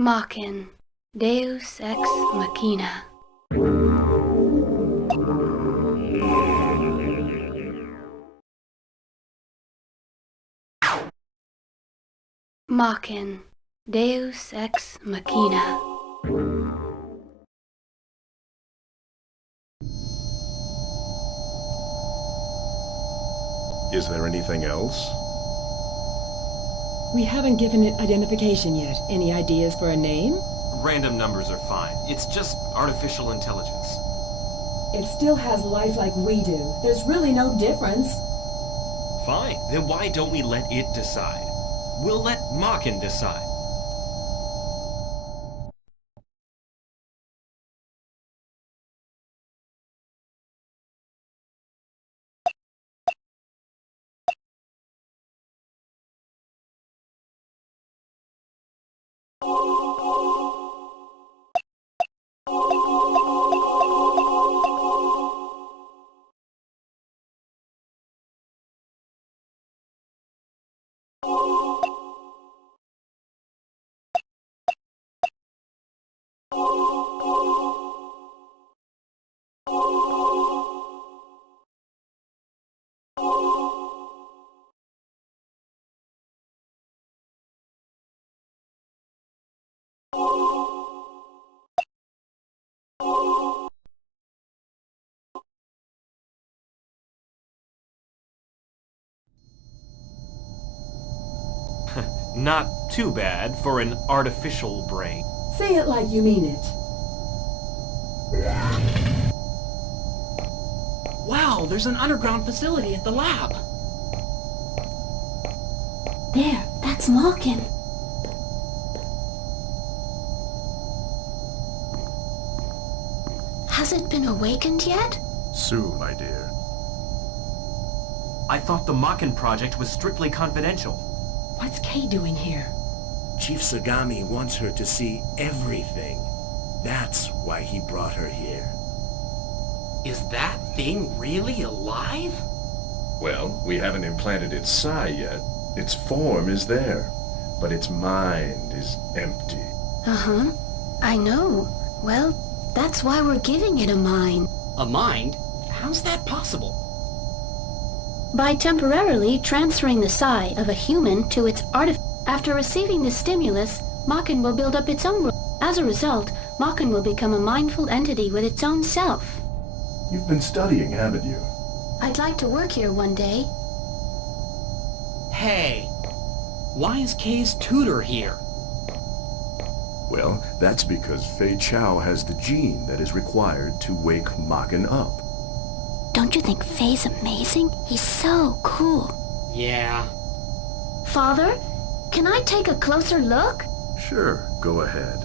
Maken, Deus ex machina. Maken, Deus ex machina. Is there anything else? We haven't given it identification yet. Any ideas for a name? Random numbers are fine. It's just artificial intelligence. It still has life like we do. There's really no difference. Fine. Then why don't we let it decide? We'll let Maken decide. Not too bad for an artificial brain. Say it like you mean it. Wow, there's an underground facility at the lab. There, that's Maken. Has it been awakened yet? Soon, my dear. I thought the Maken project was strictly confidential. What's Kay doing here? Chief Sagami wants her to see everything. That's why he brought her here. Is that thing really alive? Well, we haven't implanted its psi yet. Its form is there, but its mind is empty. Uh-huh. I know. Well, that's why we're giving it a mind. A mind? How's that possible? By temporarily transferring the psi of a human to its artifact. After receiving the stimulus, Maken will build up its own world. As a result, Maken will become a mindful entity with its own self. You've been studying, haven't you? I'd like to work here one day. Hey, why is Kay's tutor here? Well, that's because Fei Chao has the gene that is required to wake Maken up. Don't you think Fei's amazing? He's so cool. Yeah. Father, can I take a closer look? Sure, go ahead.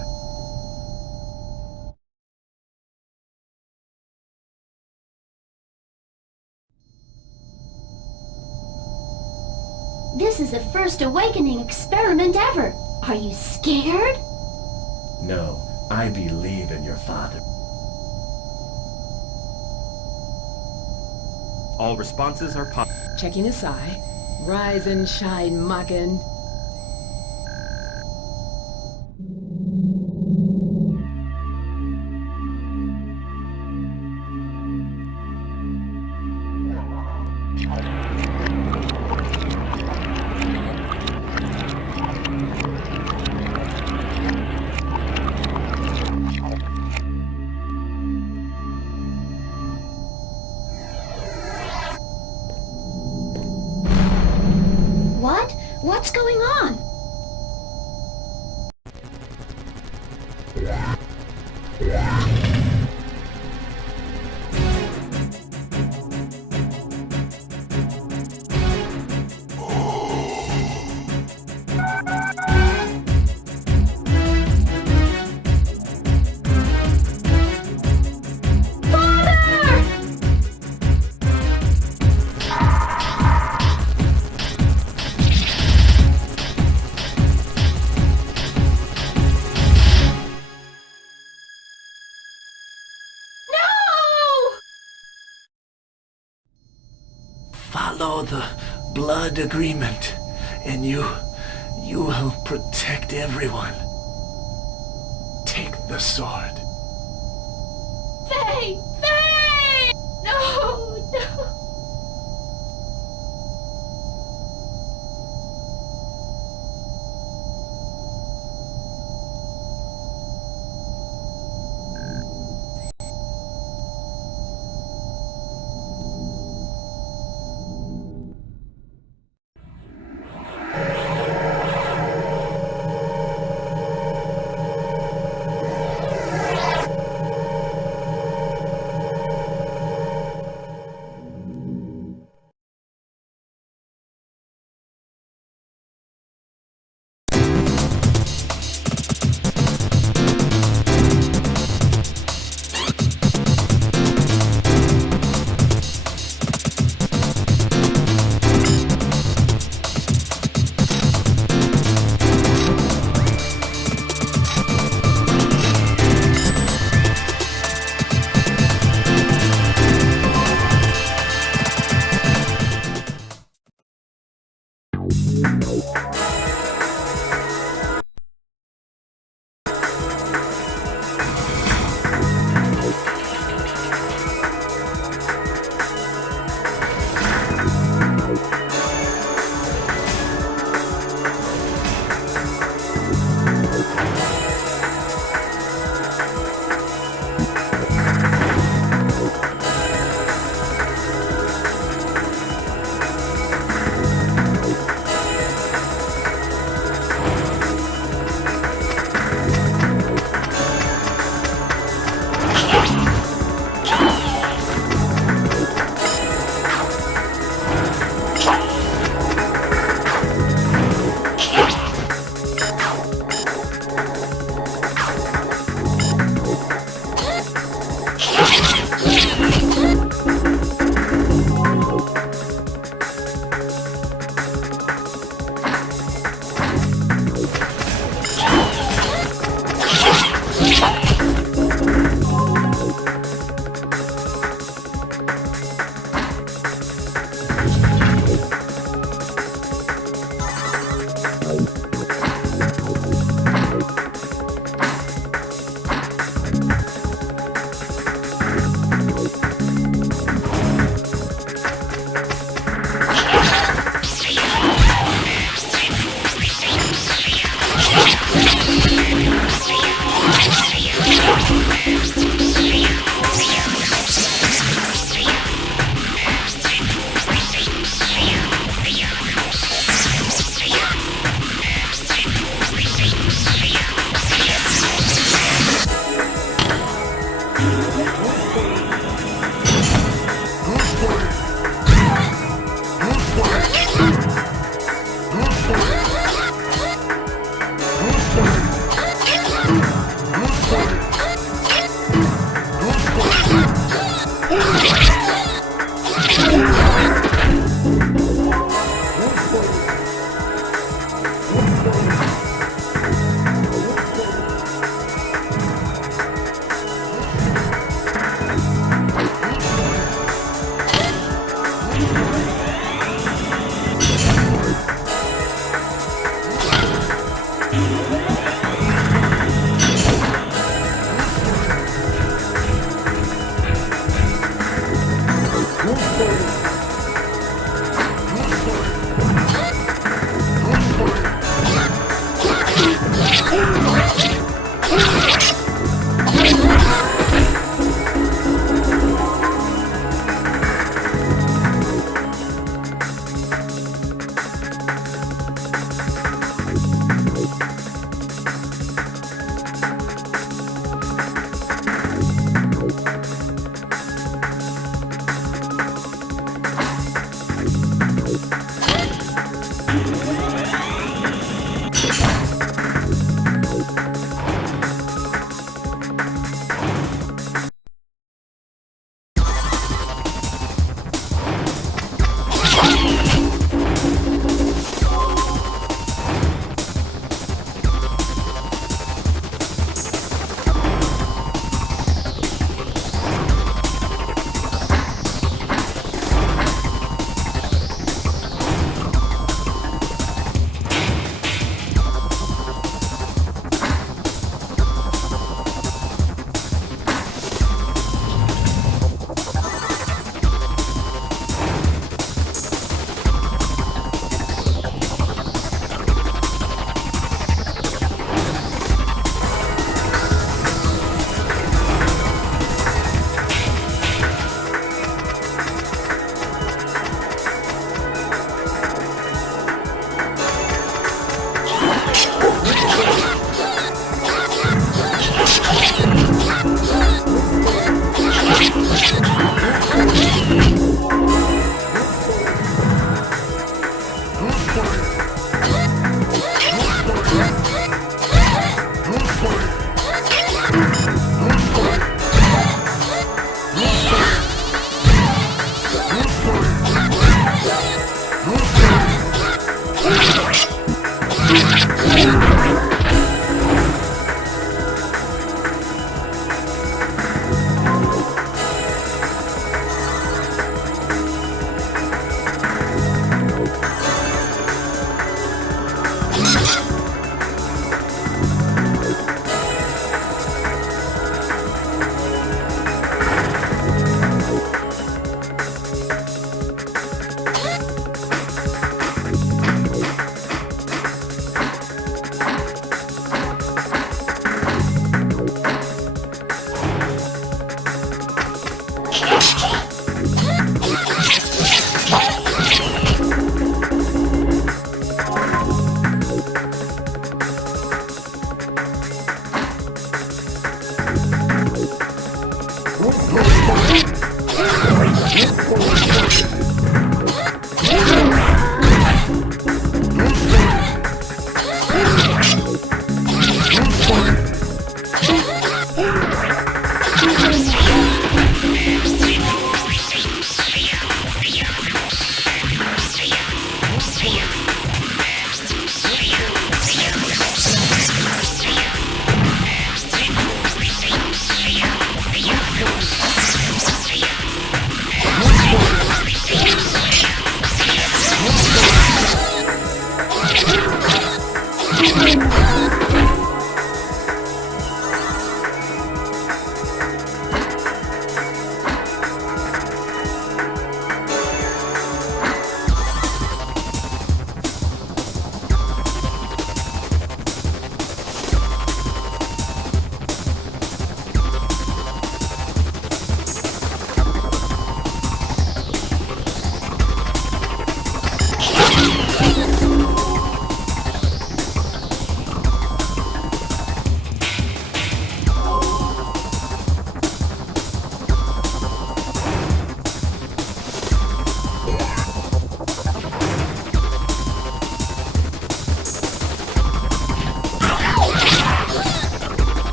This is the first awakening experiment ever. Are you scared? No, I believe in your father. All responses are positive. Checking his eye. Rise and shine, Maken. What? What's going on? Follow the blood agreement, and you will protect everyone. The sword. Faye! Faye! No! No!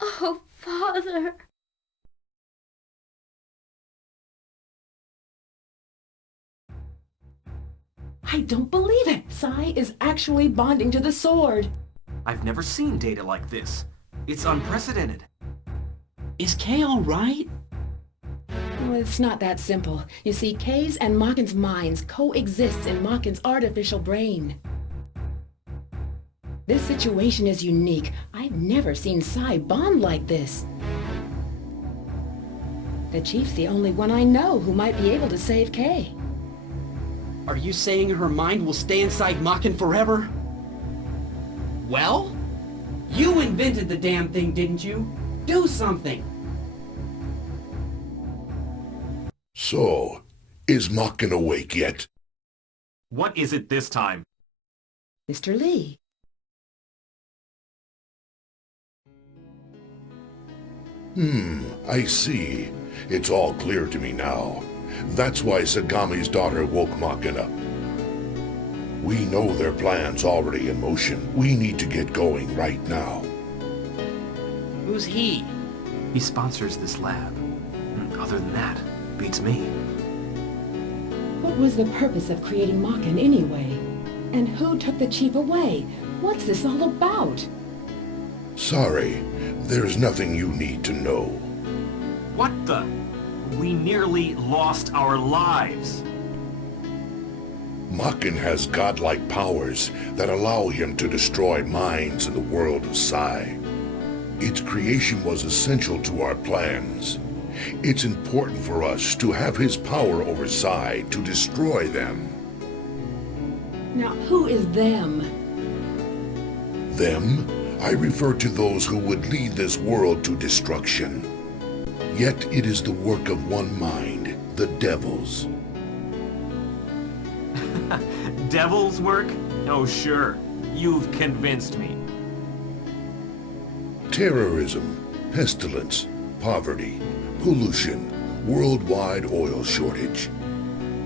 Oh, Father. I don't believe it! Sai is actually bonding to the sword! I've never seen data like this. It's unprecedented. Is Kay all right? Well, it's not that simple. You see, Kay's and Maken's minds coexist in Maken's artificial brain. This situation is unique. I've never seen Sai bond like this. The Chief's the only one I know who might be able to save Kay. Are you saying her mind will stay inside Maken forever? Well? You invented the damn thing, didn't you? Do something! So, is Maken awake yet? What is it this time? Mr. Lee. I see. It's all clear to me now. That's why Sagami's daughter woke Maken up. We know their plan's already in motion. We need to get going right now. Who's he? He sponsors this lab. Other than that, beats me. What was the purpose of creating Maken anyway? And who took the Chief away? What's this all about? Sorry, there's nothing you need to know. What the? We nearly lost our lives. Maken has godlike powers that allow him to destroy minds in the world of Sai. Its creation was essential to our plans. It's important for us to have his power over Sai to destroy them. Now, who is them? Them? I refer to those who would lead this world to destruction. Yet it is the work of one mind, the Devil's. Devil's work? Oh, sure. You've convinced me. Terrorism, pestilence, poverty, pollution, worldwide oil shortage.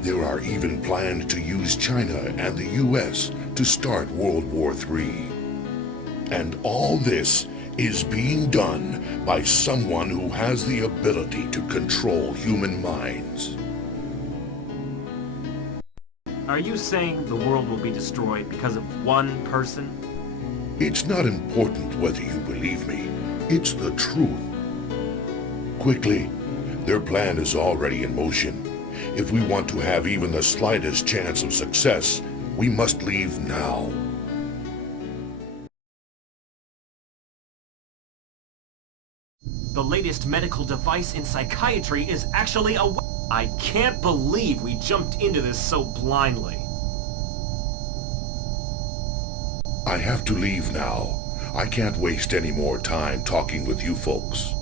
There are even plans to use China and the US to start World War III. And all this is being done by someone who has the ability to control human minds. Are you saying the world will be destroyed because of one person? It's not important whether you believe me. It's the truth. Quickly, their plan is already in motion. If we want to have even the slightest chance of success, we must leave now. The latest medical device in psychiatry is actually a... I can't believe we jumped into this so blindly. I have to leave now. I can't waste any more time talking with you folks.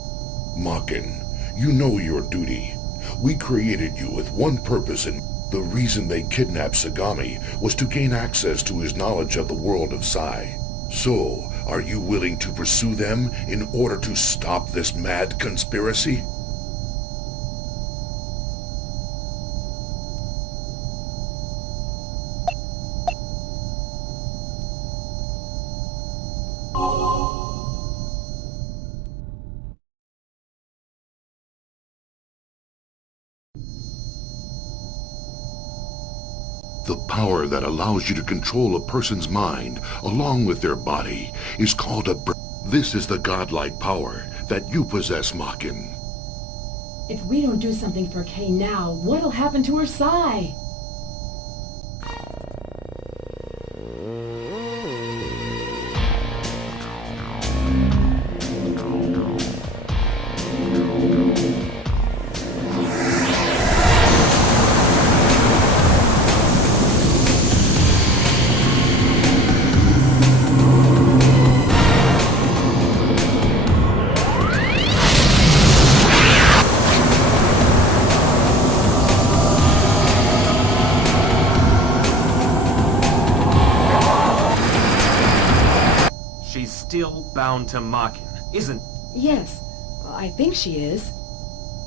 Maken, you know your duty. We created you with one purpose, and the reason they kidnapped Sagami was to gain access to his knowledge of the world of Sai. So, are you willing to pursue them in order to stop this mad conspiracy? The power that allows you to control a person's mind, along with their body, is called a This is the godlike power that you possess, Maken. If we don't do something for Kay now, what'll happen to her Sai? She's still bound to Maken, isn't... Yes, I think she is.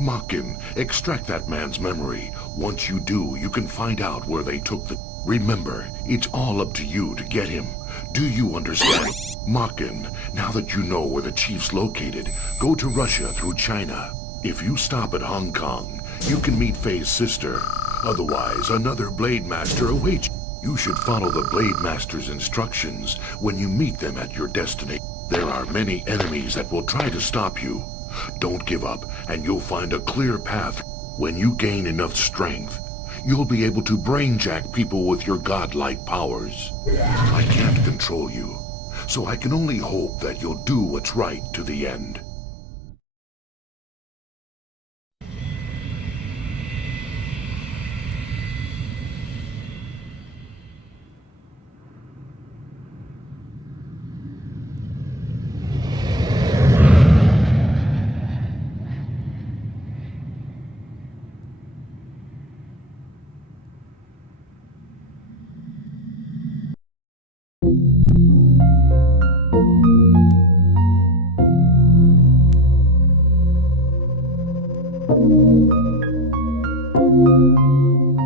Maken, extract that man's memory. Once you do, you can find out where they took the... Remember, it's all up to you to get him. Do you understand? Maken, now that you know where the chief's located, go to Russia through China. If you stop at Hong Kong, you can meet Fei's sister. Otherwise, another Blade Master awaits you. You should follow the Blade Master's instructions when you meet them at your destination. There are many enemies that will try to stop you. Don't give up, and you'll find a clear path. When you gain enough strength, you'll be able to brainjack people with your godlike powers. I can't control you, so I can only hope that you'll do what's right to the end.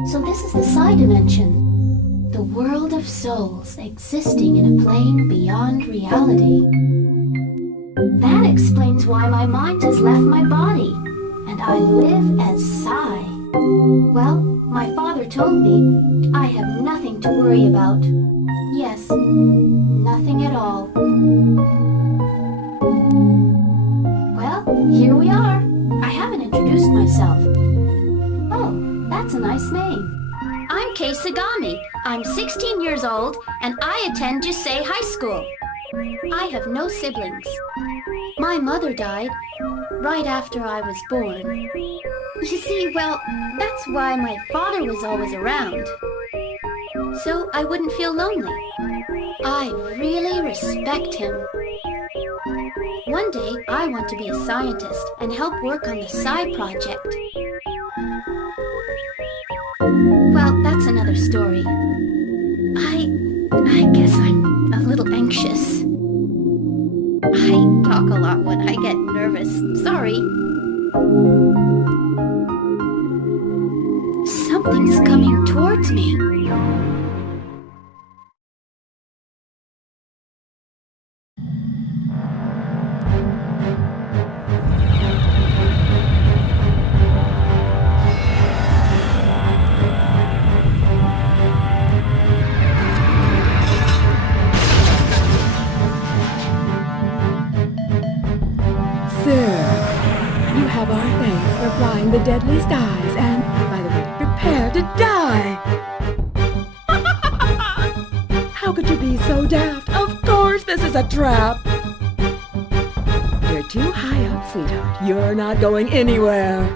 So this is the Psi dimension, the world of souls existing in a plane beyond reality. That explains why my mind has left my body, and I live as Psi. Well, my father told me I have nothing to worry about. Yes, nothing at all. Well, here we are. I haven't introduced myself. Oh, that's a nice name. I'm Kei Sagami. I'm 16 years old, and I attend Jusei High School. I have no siblings. My mother died right after I was born. You see, well, that's why my father was always around. So I wouldn't feel lonely. I really respect him. One day, I want to be a scientist and help work on the Psi project. Well, that's another story. I guess I'm a little anxious. I talk a lot when I get nervous. Sorry. Something's coming towards me. Flying the deadly skies, and, by the way, prepare to die! How could you be so daft? Of course this is a trap! You're too high up, sweetheart. You're not going anywhere!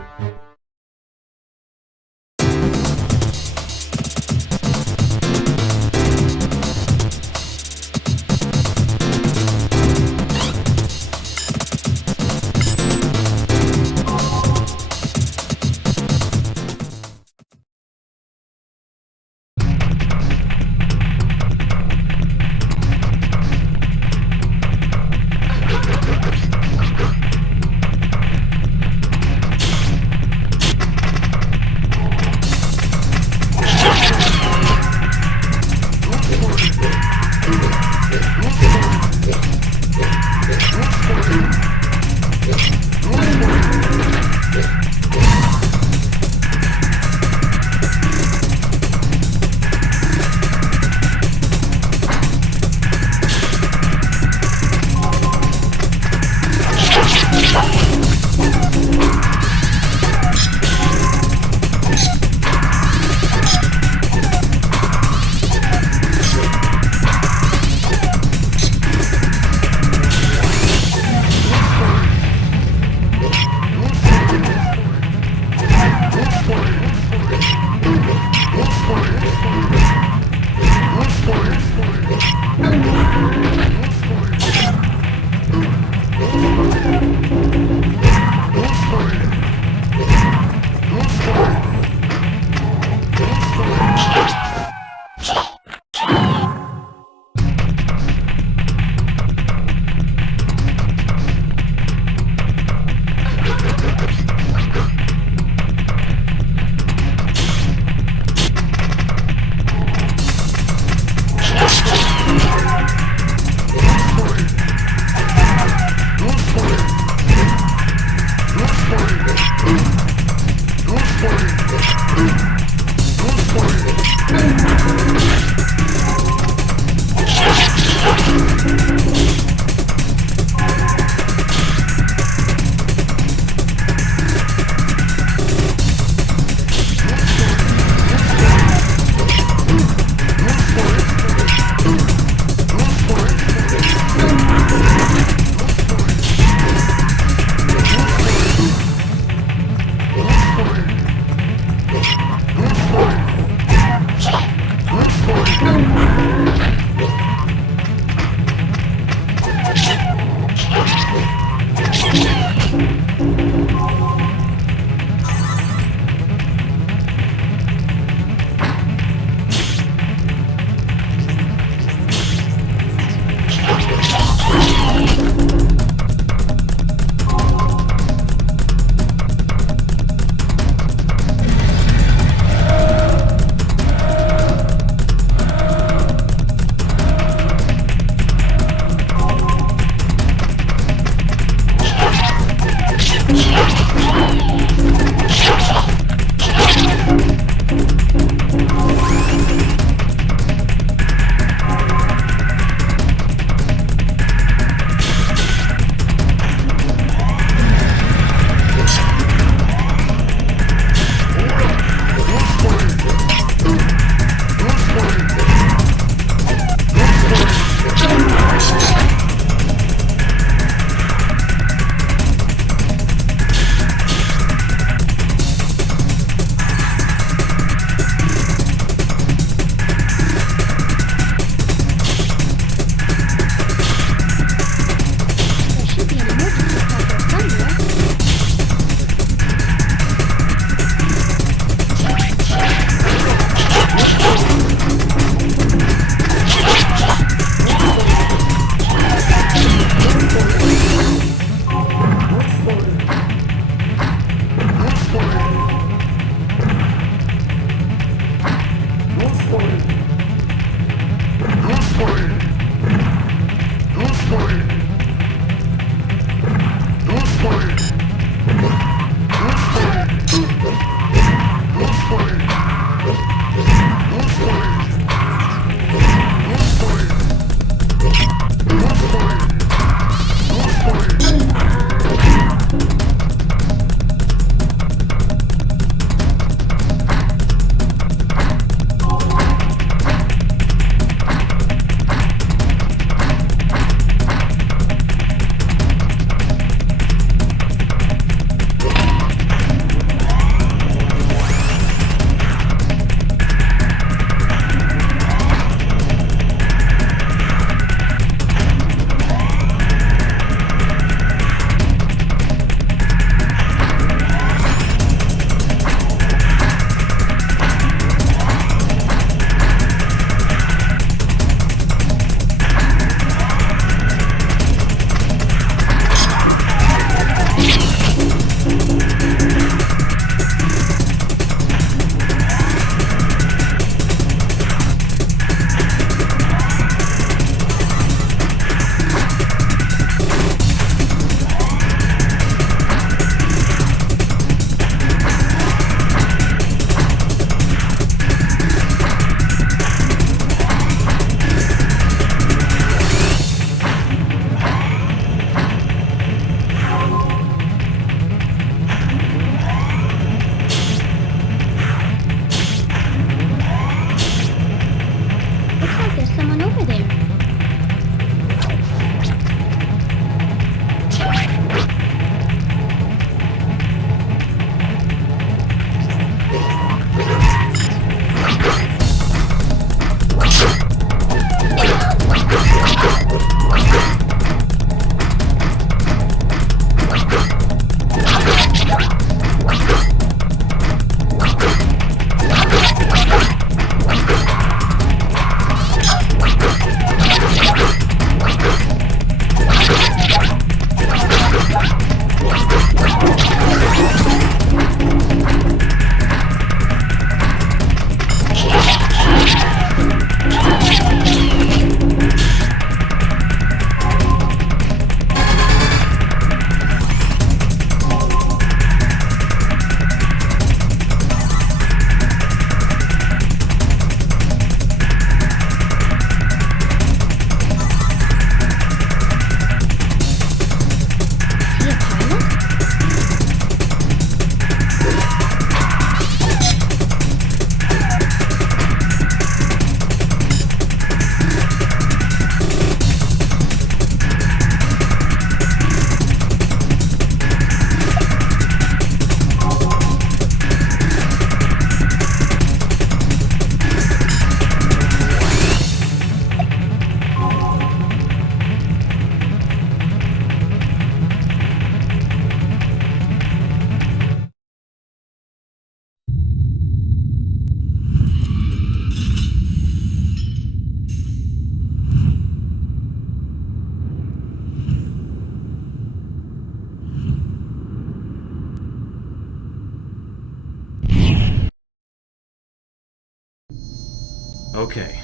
Okay,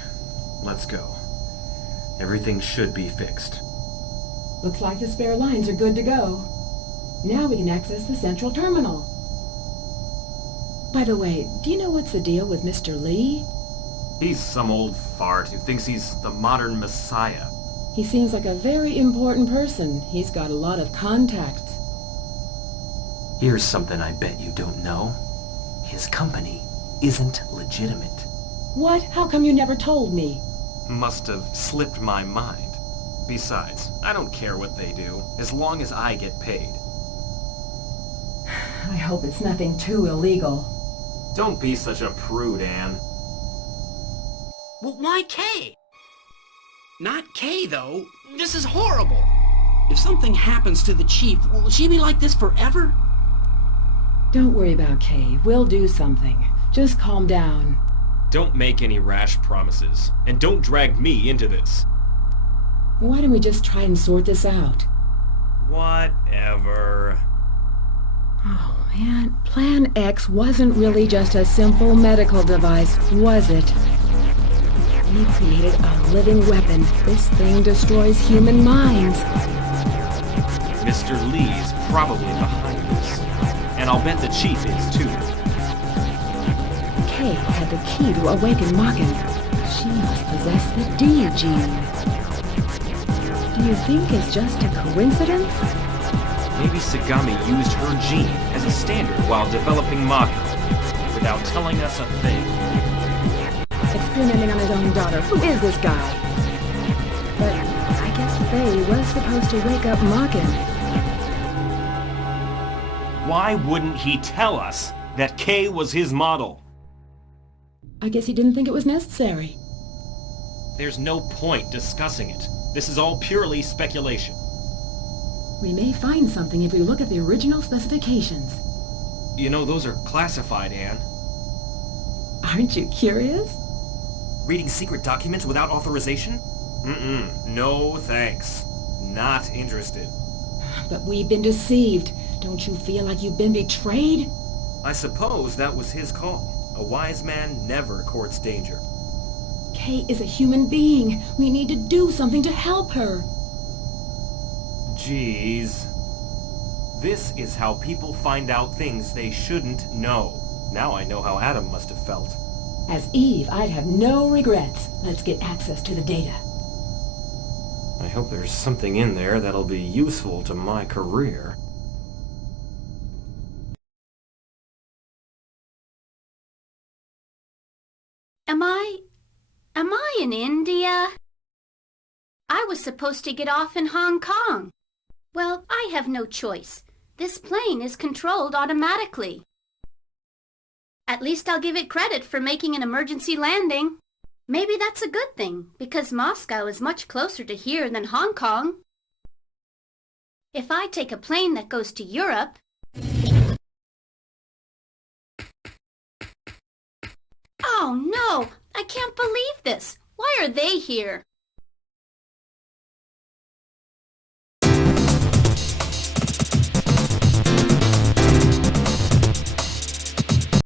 let's go. Everything should be fixed. Looks like the spare lines are good to go. Now we can access the central terminal. By the way, do you know what's the deal with Mr. Lee? He's some old fart who thinks he's the modern messiah. He seems like a very important person. He's got a lot of contacts. Here's something I bet you don't know. His company isn't legitimate. What? How come you never told me? Must have slipped my mind. Besides, I don't care what they do, as long as I get paid. I hope it's nothing too illegal. Don't be such a prude, Anne. Well, why Kay? Not Kay, though. This is horrible. If something happens to the chief, will she be like this forever? Don't worry about Kay. We'll do something. Just calm down. Don't make any rash promises, and don't drag me into this. Why don't we just try and sort this out? Whatever. Oh, man. Plan X wasn't really just a simple medical device, was it? We created a living weapon. This thing destroys human minds. Mr. Lee's probably behind this. And I'll bet the chief is too. Kay had the key to awaken Maken. She must possess the D gene. Do you think it's just a coincidence? Maybe Sagami used her gene as a standard while developing maken, without telling us a thing. Experimenting on his own daughter. Who is this guy? But I guess Faye was supposed to wake up Maken. Why wouldn't he tell us that Kay was his model? I guess he didn't think it was necessary. There's no point discussing it. This is all purely speculation. We may find something if we look at the original specifications. You know, those are classified, Anne. Aren't you curious? Reading secret documents without authorization? No thanks. Not interested. But we've been deceived. Don't you feel like you've been betrayed? I suppose that was his call. A wise man never courts danger. Kay is a human being. We need to do something to help her. Jeez. This is how people find out things they shouldn't know. Now I know how Adam must have felt. As Eve, I'd have no regrets. Let's get access to the data. I hope there's something in there that'll be useful to my career. Am I in India? I was supposed to get off in Hong Kong. Well, I have no choice. This plane is controlled automatically. At least I'll give it credit for making an emergency landing. Maybe that's a good thing, because Moscow is much closer to here than Hong Kong. If I take a plane that goes to Europe... Oh no! I can't believe this! Why are they here?